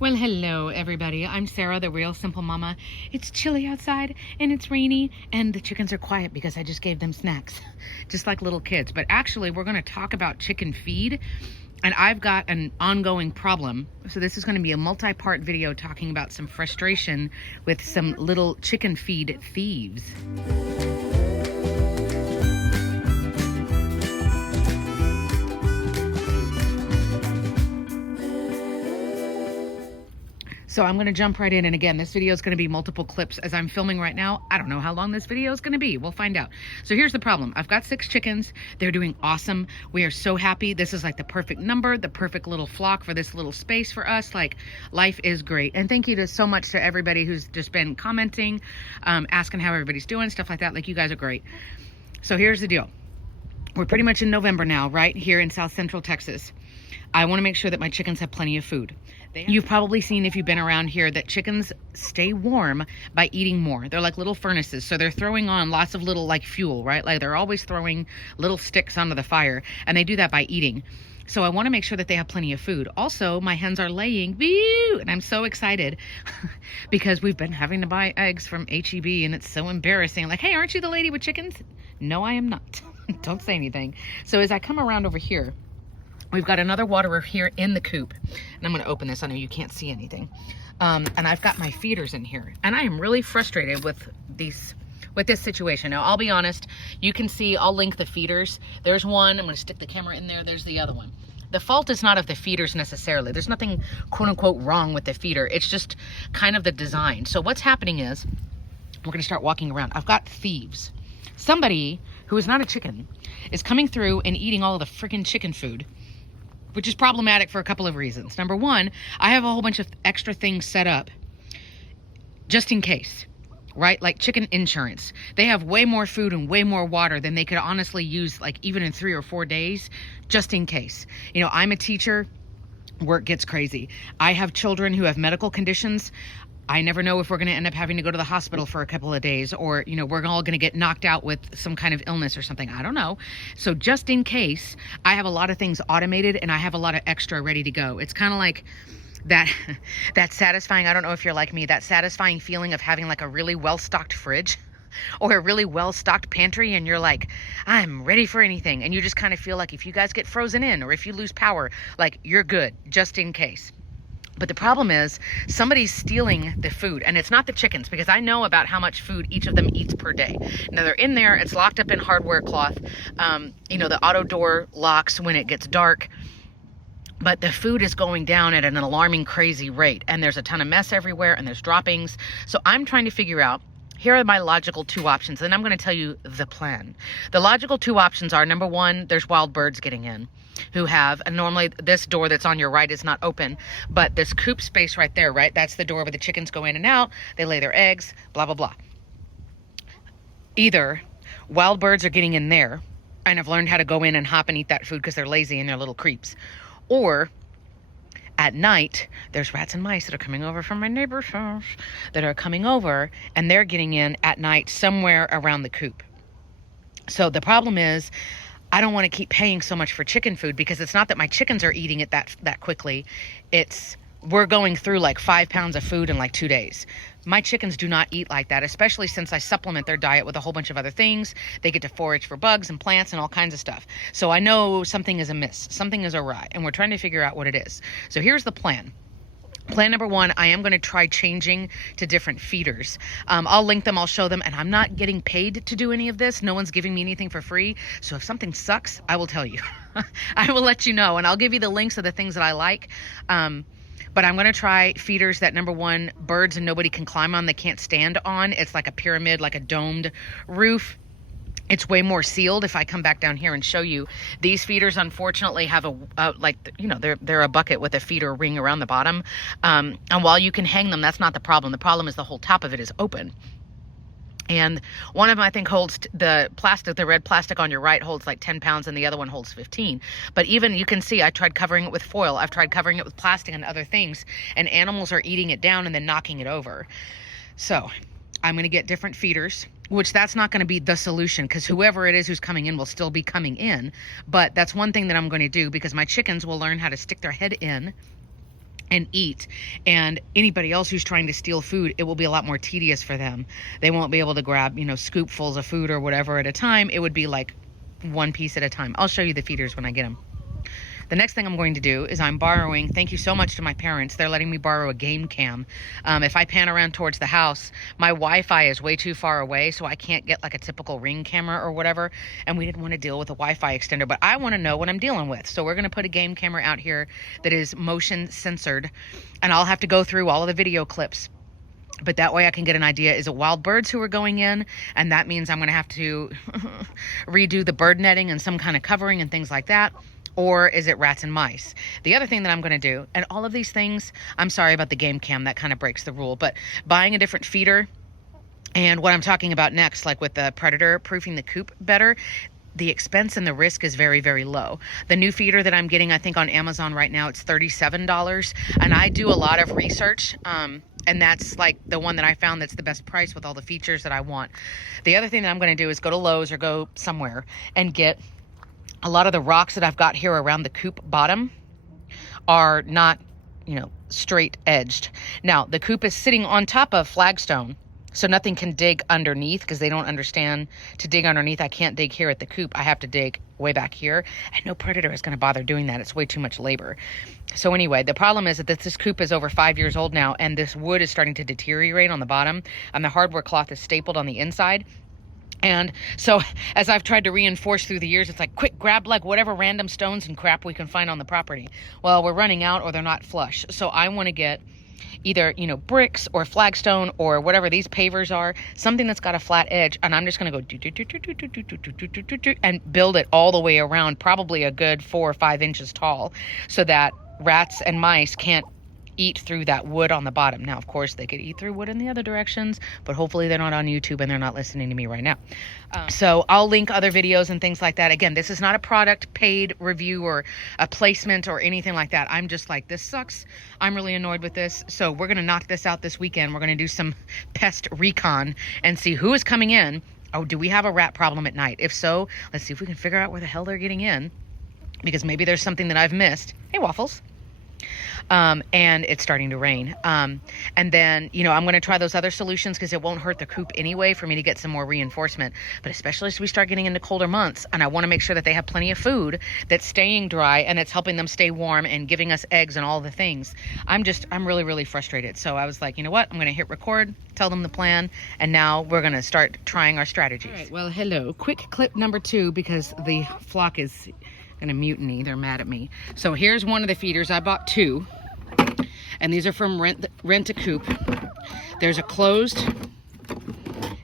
Well, hello everybody. I'm Sarah, the Real Simple Mama. It's chilly outside and it's rainy and the chickens are quiet because I just gave them snacks, just like little kids. But actually, we're going to talk about chicken feed, and I've got an ongoing problem. So this is going to be a multi-part video talking about some frustration with some little chicken feed thieves. So I'm going to jump right in. And again, this video is going to be multiple clips as I'm filming right now. I don't know how long this video is going to be. We'll find out. So here's the problem. I've got 6 chickens. They're doing awesome. We are so happy. This is like the perfect number, the perfect little flock for this little space for us. Like, life is great. And thank you so much to everybody who's just been commenting, asking how everybody's doing, stuff like that. Like, you guys are great. So here's the deal. We're pretty much in November now, right here in South Central Texas. I want to make sure that my chickens have plenty of food. You've probably seen, if you've been around here, that chickens stay warm by eating more. They're like little furnaces, so they're throwing on lots of little, like, fuel, right? Like, they're always throwing little sticks onto the fire, and they do that by eating. So I want to make sure that they have plenty of food. Also, my hens are laying, and I'm so excited because we've been having to buy eggs from H-E-B, and it's so embarrassing. Like, hey, aren't you the lady with chickens? No, I am not. Don't say anything. So as I come around over here, we've got another waterer here in the coop. And I'm going to open this. I know you can't see anything. And I've got my feeders in here. And I am really frustrated with this situation. Now, I'll be honest. You can see, I'll link the feeders. There's one. I'm going to stick the camera in there. There's the other one. The fault is not of the feeders necessarily. There's nothing, quote unquote, wrong with the feeder. It's just kind of the design. So what's happening is, we're going to start walking around. I've got thieves. Somebody who is not a chicken is coming through and eating all of the freaking chicken food, which is problematic for a couple of reasons. Number one, I have a whole bunch of extra things set up just in case, right? Like chicken insurance. They have way more food and way more water than they could honestly use, like, even in 3 or 4 days, just in case. You know, I'm a teacher. Work gets crazy. I have children who have medical conditions. I never know if we're going to end up having to go to the hospital for a couple of days, or, you know, we're all going to get knocked out with some kind of illness or something. I don't know. So just in case, I have a lot of things automated and I have a lot of extra ready to go. It's kind of like that satisfying, I don't know if you're like me, that satisfying feeling of having like a really well-stocked fridge or a really well-stocked pantry, and you're like, I'm ready for anything. And you just kind of feel like if you guys get frozen in or if you lose power, like, you're good just in case. But the problem is somebody's stealing the food, and it's not the chickens, because I know about how much food each of them eats per day. Now, they're in there. It's locked up in hardware cloth. You know, the auto door locks when it gets dark. But the food is going down at an alarming, crazy rate. And there's a ton of mess everywhere, and there's droppings. So I'm trying to figure out, here are my logical 2 options. And I'm going to tell you the plan. The logical 2 options are, number one, there's wild birds getting in who have, and normally this door that's on your right is not open, but this coop space right there, right? That's the door where the chickens go in and out. They lay their eggs, blah, blah, blah. Either wild birds are getting in there and have learned how to go in and hop and eat that food because they're lazy and they're little creeps. Or at night, there's rats and mice that are coming over from my neighbor's house that are coming over, and they're getting in at night somewhere around the coop. So the problem is, I don't want to keep paying so much for chicken food, because it's not that my chickens are eating it that quickly. It's, we're going through like 5 pounds of food in like 2 days. My chickens do not eat like that, especially since I supplement their diet with a whole bunch of other things. They get to forage for bugs and plants and all kinds of stuff. So I know something is amiss. Something is awry, and we're trying to figure out what it is. So here's the plan. Plan number one, I am going to try changing to different feeders. I'll link them, I'll show them, and I'm not getting paid to do any of this. No one's giving me anything for free. So if something sucks, I will tell you. I will let you know, and I'll give you the links of the things that I like. But I'm going to try feeders that, number one, birds and nobody can climb on, they can't stand on. It's like a pyramid, like a domed roof. It's way more sealed. If I come back down here and show you, these feeders unfortunately have like, you know, they're a bucket with a feeder ring around the bottom. And while you can hang them, that's not the problem. The problem is the whole top of it is open. And one of them, I think, holds the plastic, the red plastic on your right holds like 10 pounds and the other one holds 15. But even, you can see, I tried covering it with foil. I've tried covering it with plastic and other things, and animals are eating it down and then knocking it over. So I'm going to get different feeders, which that's not going to be the solution, because whoever it is who's coming in will still be coming in. But that's one thing that I'm going to do, because my chickens will learn how to stick their head in and eat. And anybody else who's trying to steal food, it will be a lot more tedious for them. They won't be able to grab, you know, scoopfuls of food or whatever at a time. It would be like one piece at a time. I'll show you the feeders when I get them. The next thing I'm going to do is I'm borrowing, thank you so much to my parents, they're letting me borrow a game cam. If I pan around towards the house, my Wi-Fi is way too far away, so I can't get like a typical Ring camera or whatever, and we didn't want to deal with a Wi-Fi extender, but I want to know what I'm dealing with. So we're going to put a game camera out here that is motion censored, and I'll have to go through all of the video clips. But that way I can get an idea, is it wild birds who are going in? And that means I'm going to have to redo the bird netting and some kind of covering and things like that. Or is it rats and mice? The other thing that I'm going to do, and all of these things, I'm sorry about the game cam, that kind of breaks the rule, but buying a different feeder, and what I'm talking about next, like with the predator proofing the coop better, the expense and the risk is very, very low. The new feeder that I'm getting, I think on Amazon right now, it's $37. And I do a lot of research, and that's like the one that I found that's the best price with all the features that I want. The other thing that I'm going to do is go to Lowe's or go somewhere and get a lot of the rocks that I've got here around the coop bottom are not, you know, straight edged. Now, the coop is sitting on top of flagstone, so nothing can dig underneath because they don't understand to dig underneath. I can't dig here at the coop. I have to dig way back here, and no predator is going to bother doing that. It's way too much labor. So anyway, the problem is that this coop is over 5 years old now, and this wood is starting to deteriorate on the bottom, and the hardware cloth is stapled on the inside. And so as I've tried to reinforce through the years, it's like, quick, grab like whatever random stones and crap we can find on the property. Well, we're running out or they're not flush. So I want to get either, you know, bricks or flagstone or whatever these pavers are, something that's got a flat edge. And I'm just going to go and build it all the way around, probably a good 4 or 5 inches tall, so that rats and mice can't eat through that wood on the bottom. Now, of course, they could eat through wood in the other directions, but hopefully they're not on YouTube and they're not listening to me right now. So I'll link other videos and things like that. Again, this is not a product paid review or a placement or anything like that. I'm just like, this sucks. I'm really annoyed with this. So we're going to knock this out this weekend. We're going to do some pest recon and see who is coming in. Oh, do we have a rat problem at night? If so, let's see if we can figure out where the hell they're getting in, because maybe there's something that I've missed. Hey, Waffles. And it's starting to rain. And then, you know, I'm going to try those other solutions because it won't hurt the coop anyway for me to get some more reinforcement. But especially as we start getting into colder months, and I want to make sure that they have plenty of food that's staying dry and that's helping them stay warm and giving us eggs and all the things. I'm really, really frustrated. So I was like, you know what? I'm going to hit record, tell them the plan, and now we're going to start trying our strategies. All right, well, hello. Quick clip number 2, because the flock is gonna mutiny. They're mad at me. So here's one of the feeders. I bought 2, and these are from Rent a Coop. There's a closed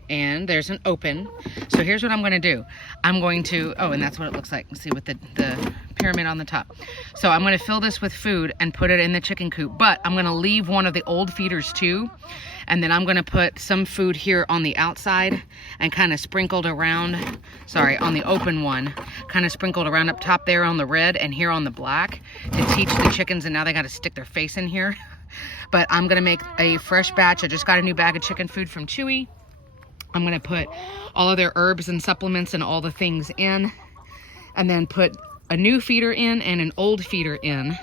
and there's an open. So here's what I'm gonna do. I'm going to, oh, and that's what it looks like. See, with the pyramid on the top. So I'm gonna fill this with food and put it in the chicken coop, but I'm gonna leave one of the old feeders too, and then I'm gonna put some food here on the outside and kind of sprinkled around, sorry, on the open one, kind of sprinkled around up top there on the red and here on the black to teach the chickens, and now they gotta stick their face in here. But I'm gonna make a fresh batch. I just got a new bag of chicken food from Chewy. I'm gonna put all of their herbs and supplements and all the things in, and then put a new feeder in and an old feeder in.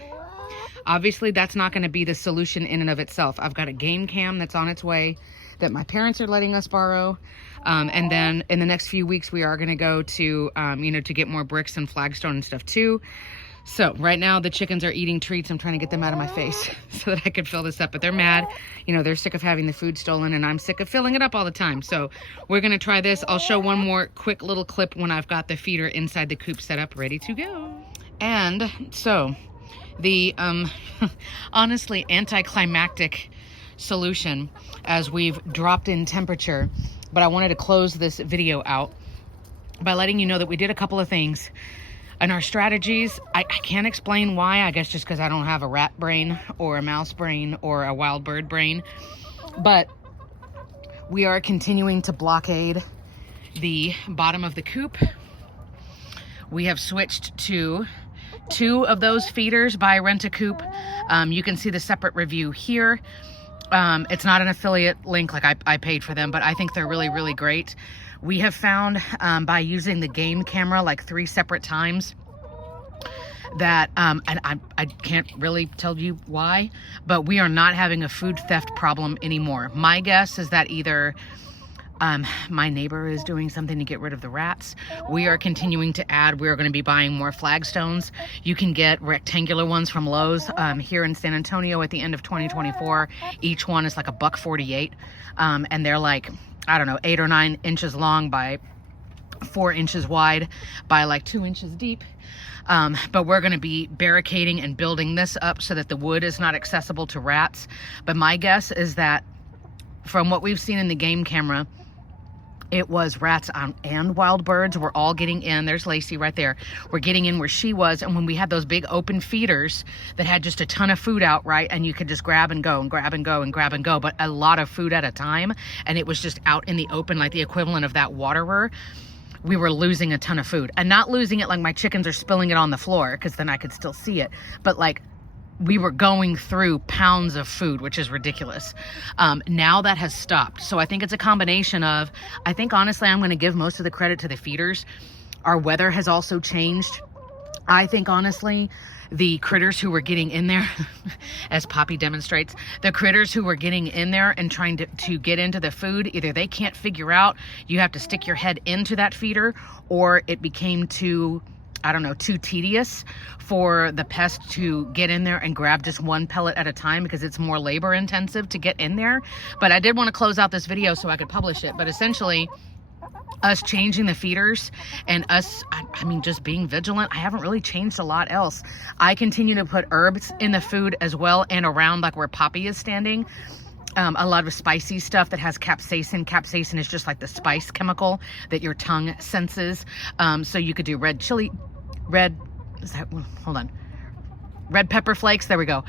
Obviously, that's not gonna be the solution in and of itself. I've got a game cam that's on its way that my parents are letting us borrow. And then in the next few weeks, we are gonna go to, you know, to get more bricks and flagstone and stuff too. So right now the chickens are eating treats. I'm trying to get them out of my face so that I can fill this up, but they're mad. You know, they're sick of having the food stolen, and I'm sick of filling it up all the time. So we're going to try this. I'll show one more quick little clip when I've got the feeder inside the coop set up, ready to go. And so the honestly anticlimactic solution, as we've dropped in temperature, but I wanted to close this video out by letting you know that we did a couple of things. And our strategies, I can't explain why, I guess just because I don't have a rat brain or a mouse brain or a wild bird brain. But we are continuing to blockade the bottom of the coop. We have switched to 2 of those feeders by Rent a Coop. You can see the separate review here. It's not an affiliate link, like I paid for them, but I think they're really, really great. We have found by using the game camera like 3 separate times that, and I can't really tell you why, but we are not having a food theft problem anymore. My guess is that either my neighbor is doing something to get rid of the rats. We are continuing to add. We're going to be buying more flagstones. You can get rectangular ones from Lowe's here in San Antonio at the end of 2024. Each one is like $1.48, and they're like, I don't know, 8 or 9 inches long by 4 inches wide by like 2 inches deep. But we're going to be barricading and building this up so that the wood is not accessible to rats. But my guess is that from what we've seen in the game camera, it was rats and wild birds were all getting in. There's Lacey right there. We're getting in where she was. And when we had those big open feeders that had just a ton of food out, right? And you could just grab and go and grab and go and grab and go, but a lot of food at a time. And it was just out in the open, like the equivalent of that waterer. We were losing a ton of food, and not losing it like my chickens are spilling it on the floor, because then I could still see it. But like, we were going through pounds of food, which is ridiculous. Now that has stopped. So I think it's a combination of, I think honestly, I'm going to give most of the credit to the feeders. Our weather has also changed. I think honestly, the critters who were getting in there, as Poppy demonstrates, the critters who were getting in there and trying to get into the food, either they can't figure out, you have to stick your head into that feeder, or it became too, I don't know, too tedious for the pest to get in there and grab just one pellet at a time, because it's more labor intensive to get in there. But I did want to close out this video so I could publish it. But essentially, us changing the feeders and us, I mean, just being vigilant. I haven't really changed a lot else. I continue to put herbs in the food as well, and around like where Poppy is standing. A lot of spicy stuff that has capsaicin. Capsaicin is just like the spice chemical that your tongue senses. So you could do red pepper flakes, there we go,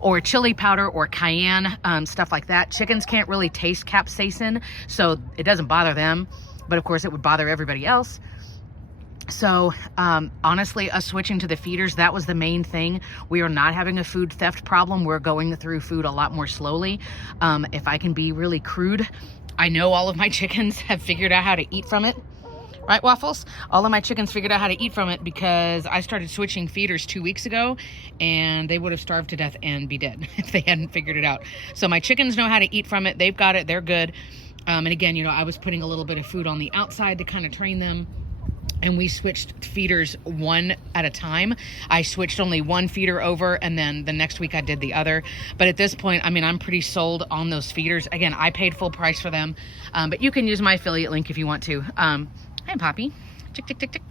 or chili powder or cayenne, stuff like that. Chickens can't really taste capsaicin, so it doesn't bother them, but of course it would bother everybody else. So honestly, us switching to the feeders, that was the main thing. We are not having a food theft problem. We're going through food a lot more slowly. If I can be really crude, I know all of my chickens have figured out how to eat from it. Right, Waffles? All of my chickens figured out how to eat from it, because I started switching feeders 2 weeks ago, and they would have starved to death and be dead if they hadn't figured it out. So my chickens know how to eat from it. They've got it. They're good. And again, you know, I was putting a little bit of food on the outside to kind of train them. And we switched feeders one at a time. I switched only one feeder over, and then the next week I did the other. But at this point, I mean, I'm pretty sold on those feeders. Again, I paid full price for them, but you can use my affiliate link if you want to. Hi, Poppy. Tick, tick, tick, tick.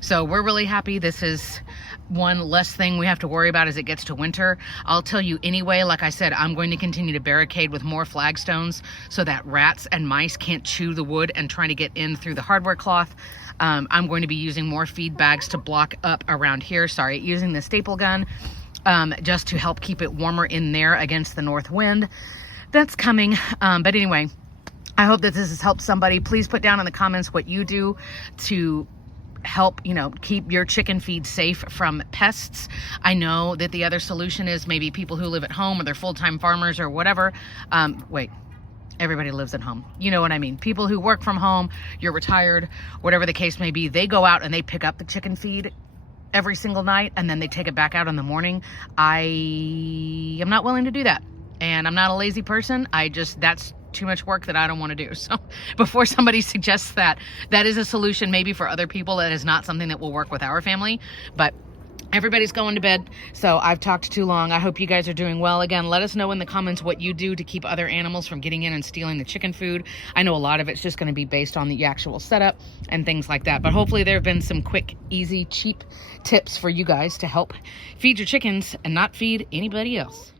So we're really happy. This is one less thing we have to worry about as it gets to winter. I'll tell you anyway, like I said, I'm going to continue to barricade with more flagstones so that rats and mice can't chew the wood and try to get in through the hardware cloth. I'm going to be using more feed bags to block up around here. Sorry, using the staple gun just to help keep it warmer in there against the north wind that's coming. But anyway, I hope that this has helped somebody. Please put down in the comments what you do to help, you know, keep your chicken feed safe from pests. I know that the other solution is maybe people who live at home, or they're full-time farmers or whatever. Wait, everybody lives at home. You know what I mean? People who work from home, you're retired, whatever the case may be, they go out and they pick up the chicken feed every single night, and then they take it back out in the morning. I am not willing to do that. And I'm not a lazy person. That's too much work that I don't want to do. So before somebody suggests that is a solution maybe for other people, that is not something that will work with our family. But everybody's going to bed, so I've talked too long. I hope you guys are doing well. Again, let us know in the comments what you do to keep other animals from getting in and stealing the chicken food. I know a lot of it's just going to be based on the actual setup and things like that, but hopefully there have been some quick, easy, cheap tips for you guys to help feed your chickens and not feed anybody else.